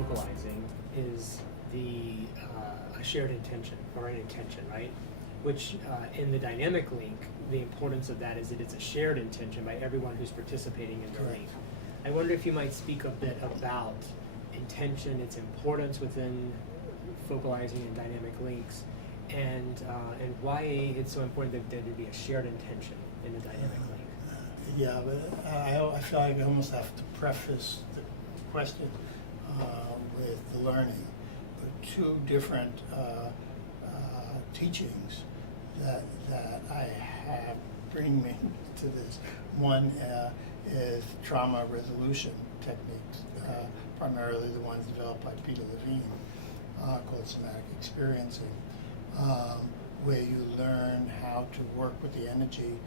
focalizing is a shared intention or an intention, right? Which in the dynamic link, the importance of that is that it's a shared intention by everyone who's participating in the Correct. link. I wonder if you might speak a bit about intention, its importance within focalizing and dynamic links, and why it's so important that there be a shared intention in the dynamic link. Yeah, but I feel like I almost have to preface the question with the learning. Two different teachings that I have bring me to this. One is trauma resolution techniques, primarily the ones developed by Peter Levine, called somatic experiencing, where you learn how to work with the energy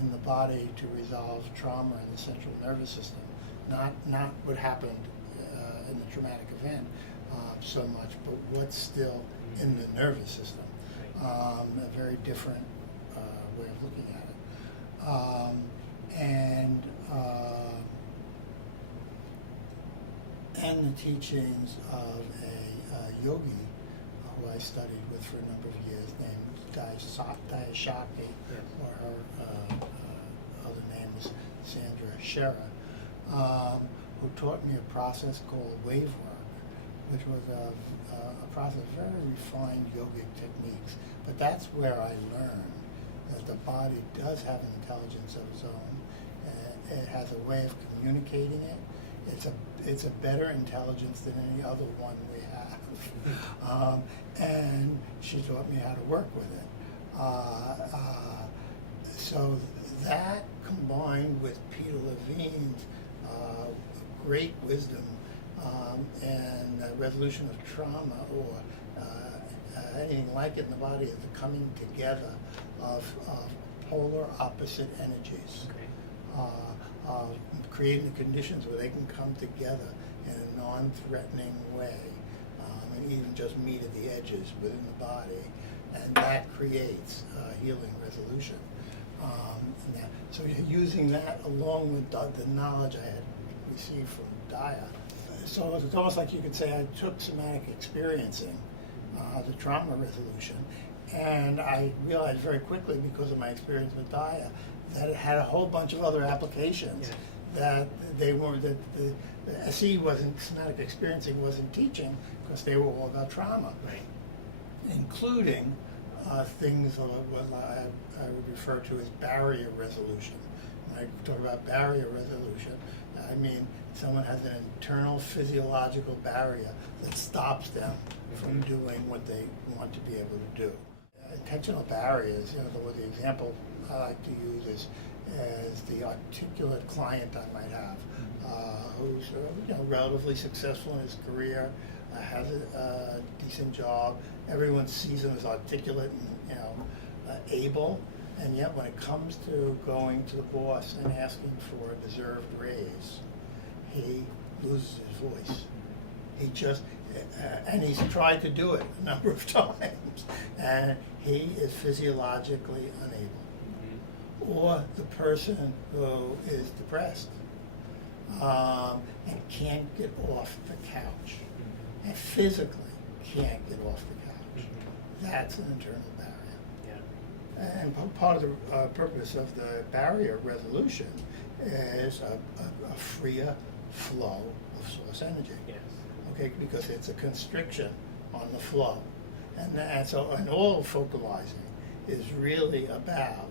in the body to resolve trauma in the central nervous system, not what happened in the traumatic event so much, but what's still in the nervous system. A very different way of looking at it. And the teachings of a yogi who I studied with for a number of years, named Daya Shakti, or her other name is Sandra Shera, who taught me a process called wave work, which was a process of very refined yogic techniques. But that's where I learned that the body does have an intelligence of its own. It has a way of communicating it. It's a better intelligence than any other one we have. And she taught me how to work with it. So that combined with Peter Levine's great wisdom and resolution of trauma or anything like it in the body is the coming together of polar opposite energies. Creating the conditions where they can come together in a non-threatening way and even just meet at the edges within the body, and that creates healing resolution. So you're using that along with the knowledge I had received from Daya. So it's almost like you could say I took somatic experiencing, the trauma resolution, and I realized very quickly because of my experience with Daya that it had a whole bunch of other applications that they weren't, that the SE wasn't, somatic experiencing wasn't teaching because they were all about trauma, including things of what I would refer to as barrier resolution. When I talk about barrier resolution, I mean someone has an internal physiological barrier that stops them from doing what they want to be able to do. Intentional barriers, the example I like to use is as the articulate client I might have, who's relatively successful in his career, has a decent job. Everyone sees him as articulate and able, and yet when it comes to going to the boss and asking for a deserved raise, he loses his voice. He just, and he's tried to do it a number of times, and he is physiologically unable. Or the person who is depressed and can't get off the couch, and physically can't get off the couch. That's an internal barrier. And part of the purpose of the barrier resolution is a freer flow of source energy. Okay, because it's a constriction on the flow, and so all focalizing is really about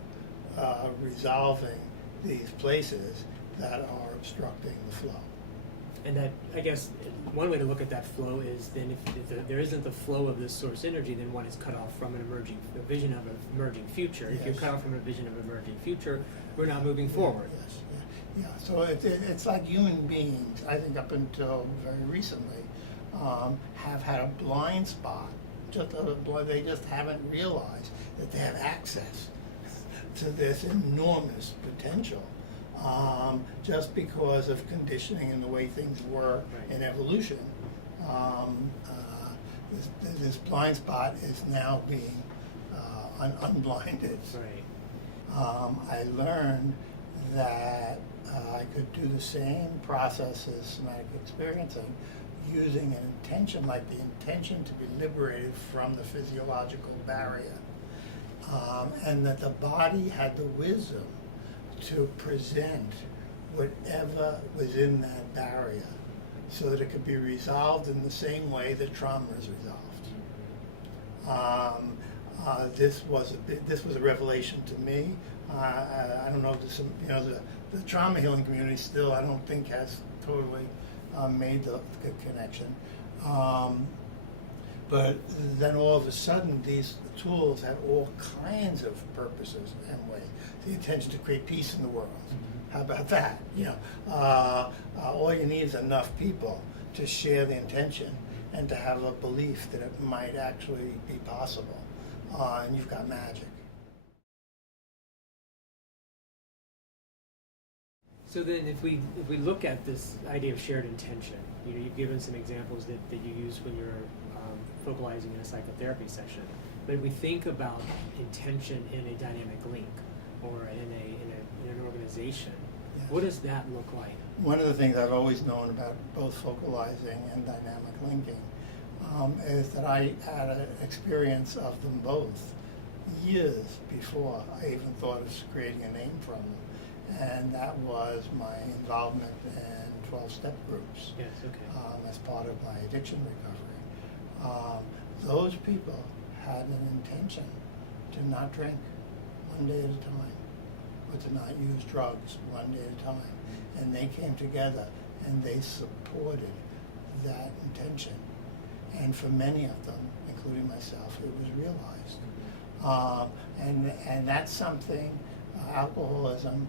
resolving these places that are obstructing the flow. And that, I guess, one way to look at that flow is then if there isn't the flow of this source energy, then one is cut off from a vision of an emerging future. If you're cut off from a vision of an emerging future, we're not moving forward. Yeah. So it's like human beings, I think up until very recently, have had a blind spot. They just haven't realized that they have access to this enormous potential, just because of conditioning and the way things were in evolution. This blind spot is now being unblinded. I learned that I could do the same process as somatic experiencing using an intention, like the intention to be liberated from the physiological barrier. And that the body had the wisdom to present whatever was in that barrier so that it could be resolved in the same way that trauma is resolved. This was a revelation to me. I don't know, the trauma healing community still, I don't think, has totally made the connection. But then all of a sudden, these tools had all kinds of purposes and ways. The intention to create peace in the world. How about that? All you need is enough people to share the intention and to have a belief that it might actually be possible. And you've got magic. So then if we look at this idea of shared intention, you've given some examples that you use when you're focalizing in a psychotherapy session. But if we think about intention in a dynamic link or in an organization, Yes. What does that look like? One of the things I've always known about both focalizing and dynamic linking is that I had an experience of them both years before I even thought of creating a name from them. And that was my involvement in 12-step groups. Yes, okay. As part of my addiction recovery. Those people had an intention to not drink one day at a time, or to not use drugs one day at a time. And they came together and they supported that intention. And for many of them, including myself, it was realized. And that's something, alcoholism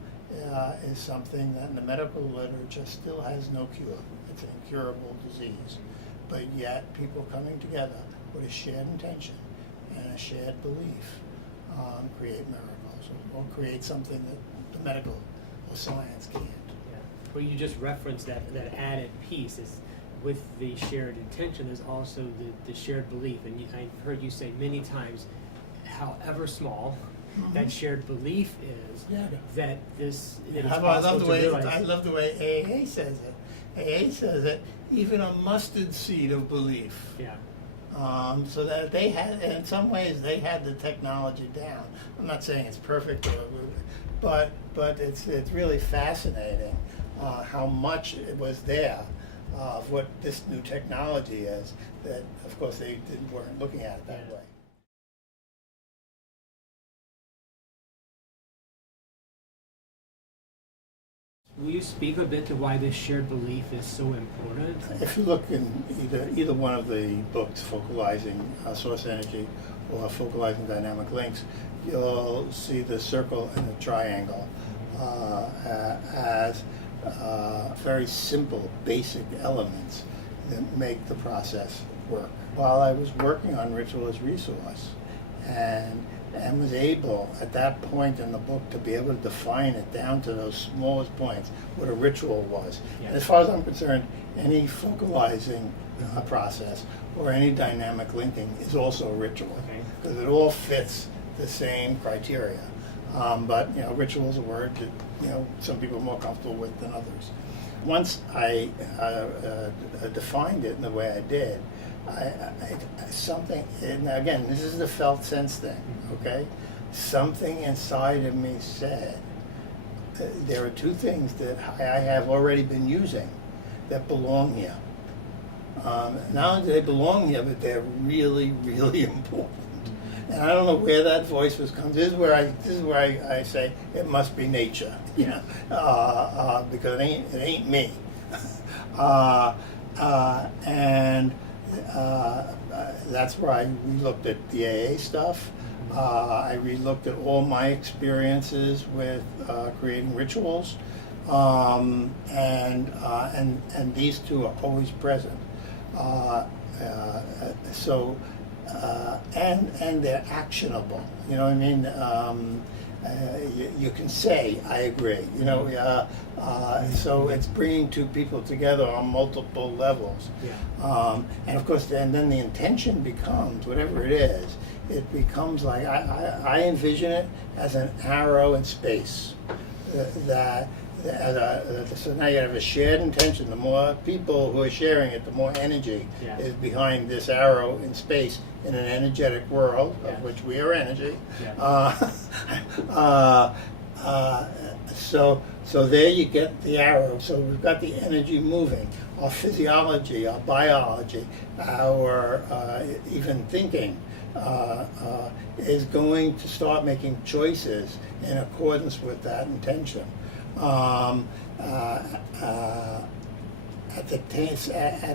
is something that in the medical literature still has no cure. It's an incurable disease. But yet people coming together with a shared intention and a shared belief create miracles, or create something that the medical or science can't. Yeah. Well, you just referenced that added piece is with the shared intention. There's also the shared belief, and I've heard you say many times, however small, that shared belief is that this. That it's I love possible the way AA says it. AA says it, even a mustard seed of belief. Yeah. So that they had, in some ways, they had the technology down. I'm not saying it's perfect, but it's really fascinating how much it was there of what this new technology is. That, of course, they weren't looking at it that way. Will you speak a bit to why this shared belief is so important? If you look in either one of the books, Focalizing Source Energy or Focalizing Dynamic Links, you'll see the circle and the triangle as very simple, basic elements that make the process work. While I was working on Ritual as Resource and was able at that point in the book to be able to define it down to those smallest points, what a ritual was. Yeah. And as far as I'm concerned, any focalizing process or any dynamic linking is also a ritual, because it all fits the same criteria. But ritual is a word that some people are more comfortable with than others. Once I defined it in the way I did, something, and again, this is the felt sense thing, okay? Something inside of me said, there are two things that I have already been using that belong here. Not only do they belong here, but they're really, really important. And I don't know where that voice was coming. This is where I say it must be nature, because it ain't me. That's where I relooked at the AA stuff. I relooked at all my experiences with creating rituals, and these two are always present. And they're actionable. You know what I mean? You can say, I agree. So it's bringing two people together on multiple levels. Yeah. And of course, then the intention becomes, whatever it is, it becomes like, I envision it as an arrow in space that So now you have a shared intention. The more people who are sharing it, the more energy Yeah. is behind this arrow in space in an energetic world, Yeah. of which we are energy. Yeah. So there you get the arrow. So we've got the energy moving. Our physiology, our biology, our even thinking is going to start making choices in accordance with that intention. At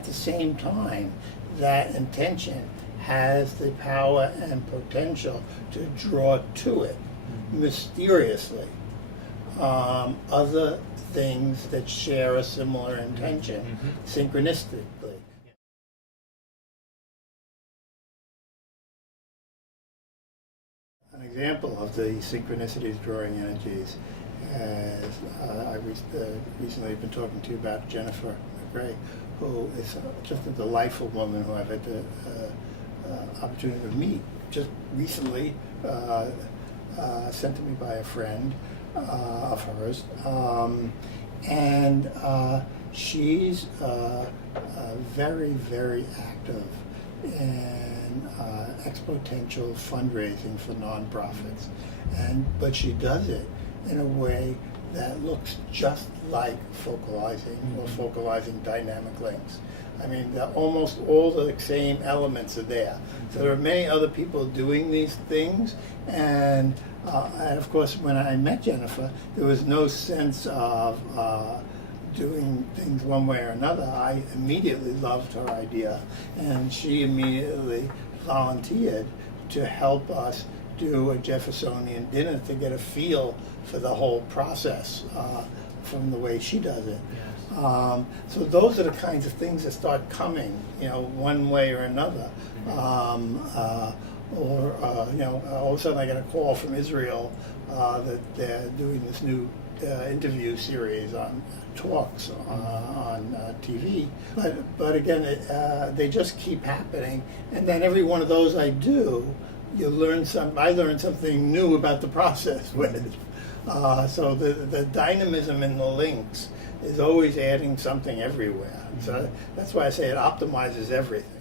the same time, that intention has the power and potential to draw to it mysteriously other things that share a similar intention synchronistically. An example of the synchronicities drawing energies, as recently been talking to you about Jennifer McRae, who is just a delightful woman who I've had the opportunity to meet just recently, sent to me by a friend of hers, and she's very, very active in exponential fundraising for nonprofits, but she does it in a way that looks just like focalizing or focalizing dynamic links. I mean, almost all the same elements are there. So there are many other people doing these things, and of course, when I met Jennifer, there was no sense of doing things one way or another. I immediately loved her idea, and she immediately volunteered to help us do a Jeffersonian dinner to get a feel for the whole process from the way she does it. Yes. So those are the kinds of things that start coming, one way or another. All of a sudden I get a call from Israel that they're doing this new interview series on talks on TV. But again, they just keep happening. And then every one of those I do, I learn something new about the process with. So the dynamism in the links is always adding something everywhere. So that's why I say it optimizes everything.